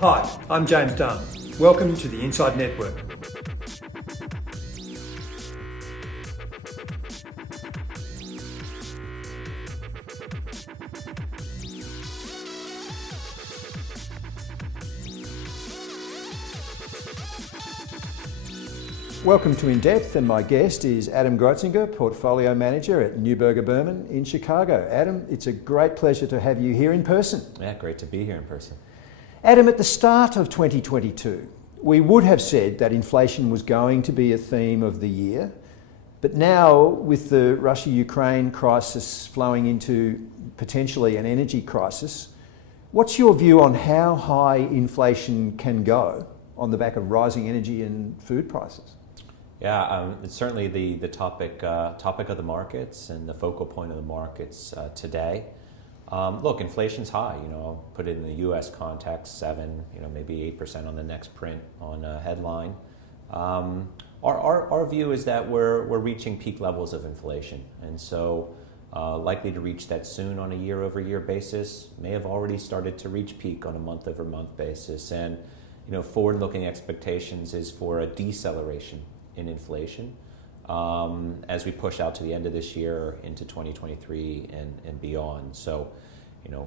Hi, I'm James Dunn. Welcome to the Inside Network. Welcome to INDepth, and my guest is Adam Grotzinger, Portfolio Manager at Neuberger Berman in Chicago. Adam, it's a great pleasure to have you here in person. Yeah, great to be here in person. Adam, at the start of 2022, we would have said that inflation was going to be a theme of the year, but now with the Russia-Ukraine crisis flowing into potentially an energy crisis, what's your view on how high inflation can go on the back of rising energy and food prices? Yeah, it's certainly the topic of the markets and the focal point of the markets today. Look, inflation's high. I'll put it in the U.S. context, 7, maybe 8% on the next print on a headline. Our view is that we're reaching peak levels of inflation, and so likely to reach that soon on a year-over-year basis. May have already started to reach peak on a month-over-month basis, and forward-looking expectations is for a deceleration in inflation as we push out to the end of this year into 2023 and beyond. So,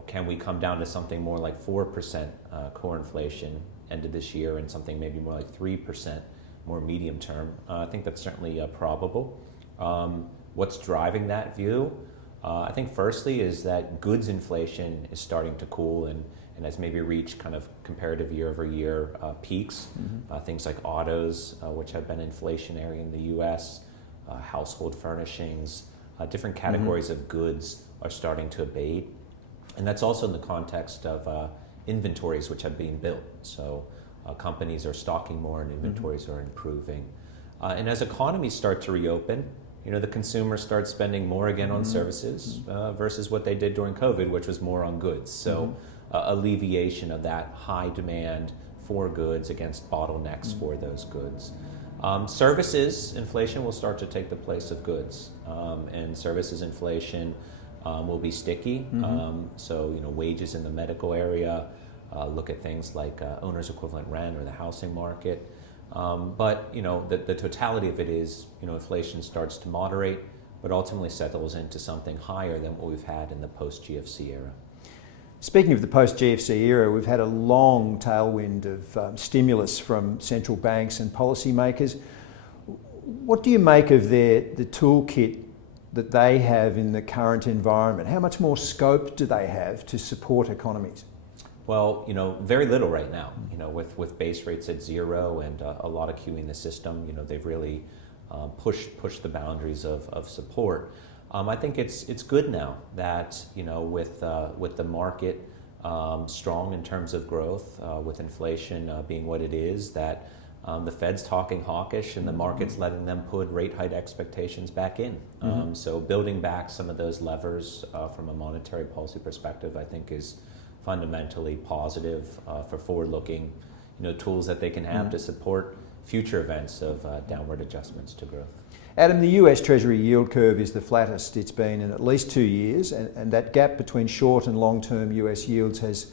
can we come down to something more like 4% core inflation end of this year and something maybe more like 3% more medium term? I think that's certainly probable. What's driving that view? I think firstly is that goods inflation is starting to cool and has maybe reached kind of comparative year-over-year peaks. Things like autos, which have been inflationary in the U.S., household furnishings, different categories of goods are starting to abate. And that's also in the context of inventories which have been built. So companies are stocking more and inventories are improving. And as economies start to reopen, the consumer starts spending more again on services versus what they did during COVID, which was more on goods. So alleviation of that high demand for goods against bottlenecks for those goods. Services inflation will start to take the place of goods, and services inflation will be sticky. So wages in the medical area, look at things like owner's equivalent rent or the housing market. But the totality of it is inflation starts to moderate, but ultimately settles into something higher than what we've had in the post-GFC era. Speaking of the post-GFC era, we've had a long tailwind of stimulus from central banks and policymakers. What do you make of the toolkit that they have in the current environment? How much more scope do they have to support economies? Well, very little right now. With base rates at 0 and a lot of QE in the system, they've really pushed the boundaries of support. I think it's good now that with the market strong in terms of growth, with inflation being what it is, that the Fed's talking hawkish and the market's letting them put rate hike expectations back in. So building back some of those levers from a monetary policy perspective, I think is fundamentally positive for forward-looking tools that they can have to support future events of downward adjustments to growth. Adam, the US Treasury yield curve is the flattest it's been in at least 2 years, and that gap between short and long-term US yields has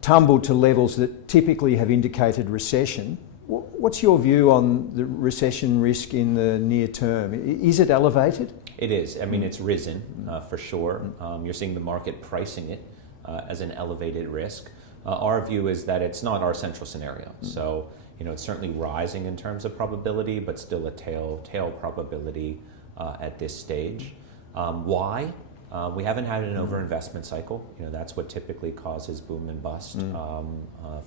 tumbled to levels that typically have indicated recession. What's your view on the recession risk in the near term? Is it elevated? It is. I mean, it's risen for sure. You're seeing the market pricing it as an elevated risk. Our view is that it's not our central scenario. So, it's certainly rising in terms of probability, but still a tail probability at this stage. Why? We haven't had an overinvestment cycle. That's what typically causes boom and bust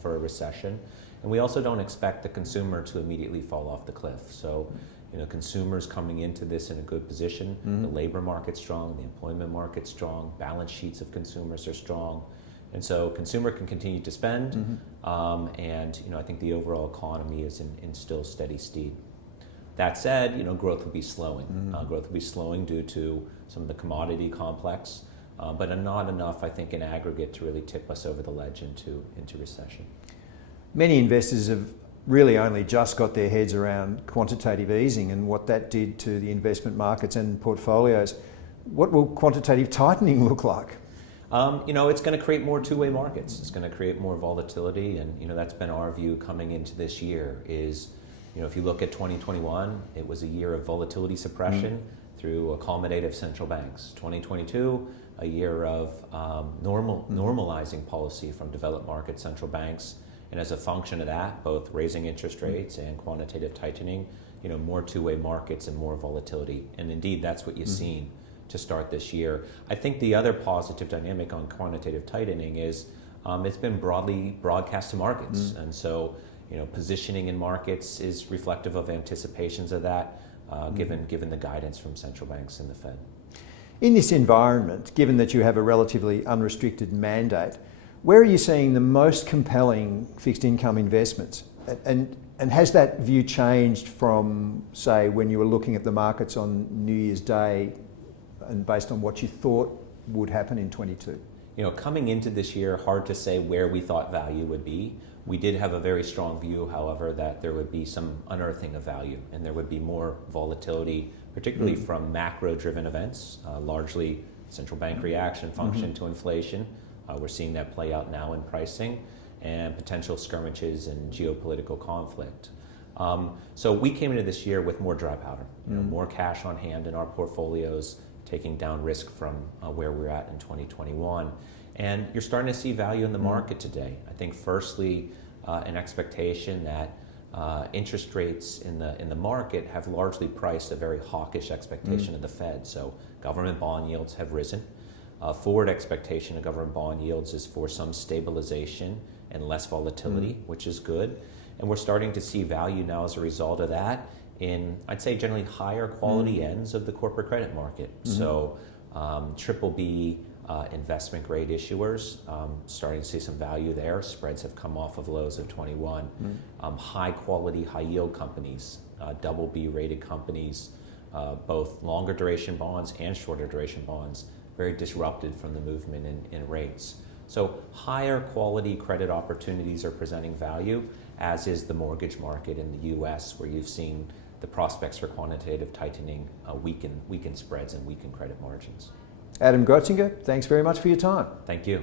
for a recession. And we also don't expect the consumer to immediately fall off the cliff. So, consumers coming into this in a good position. The labor market's strong, the employment market's strong, balance sheets of consumers are strong. And so consumer can continue to spend, and I think the overall economy is in still steady state. That said, growth will be slowing. Growth will be slowing due to some of the commodity complex, but not enough, I think, in aggregate to really tip us over the ledge into recession. Many investors have really only just got their heads around quantitative easing and what that did to the investment markets and portfolios. What will quantitative tightening look like? It's going to create more two-way markets. It's going to create more volatility, and that's been our view coming into this year. Is if you look at 2021, it was a year of volatility suppression through accommodative central banks. 2022, a year of normalizing policy from developed market central banks, and as a function of that, both raising interest rates and quantitative tightening, more two-way markets and more volatility. And indeed, that's what you've seen to start this year. I think the other positive dynamic on quantitative tightening is it's been broadly broadcast to markets, and so positioning in markets is reflective of anticipations of that, given the guidance from central banks and the Fed. In this environment, given that you have a relatively unrestricted mandate, where are you seeing the most compelling fixed income investments? And has that view changed from, say, when you were looking at the markets on New Year's Day and based on what you thought would happen in 22? Coming into this year, hard to say where we thought value would be. We did have a very strong view, however, that there would be some unearthing of value and there would be more volatility, particularly from macro-driven events, largely central bank reaction function to inflation. We're seeing that play out now in pricing, and potential skirmishes and geopolitical conflict. So we came into this year with more dry powder, more cash on hand in our portfolios, taking down risk from where we're at in 2021. And you're starting to see value in the market today. I think firstly, an expectation that interest rates in the market have largely priced a very hawkish expectation of the Fed. So government bond yields have risen. Forward expectation of government bond yields is for some stabilization and less volatility, which is good. And we're starting to see value now as a result of that in, I'd say, generally higher quality ends of the corporate credit market. So triple B investment grade issuers, starting to see some value there. Spreads have come off of lows of 21. High quality, high yield companies, double B rated companies, both longer duration bonds and shorter duration bonds, very disrupted from the movement in rates. So higher quality credit opportunities are presenting value, as is the mortgage market in the US, where you've seen the prospects for quantitative tightening weaken spreads and weaken credit margins. Adam Grotzinger, thanks very much for your time. Thank you.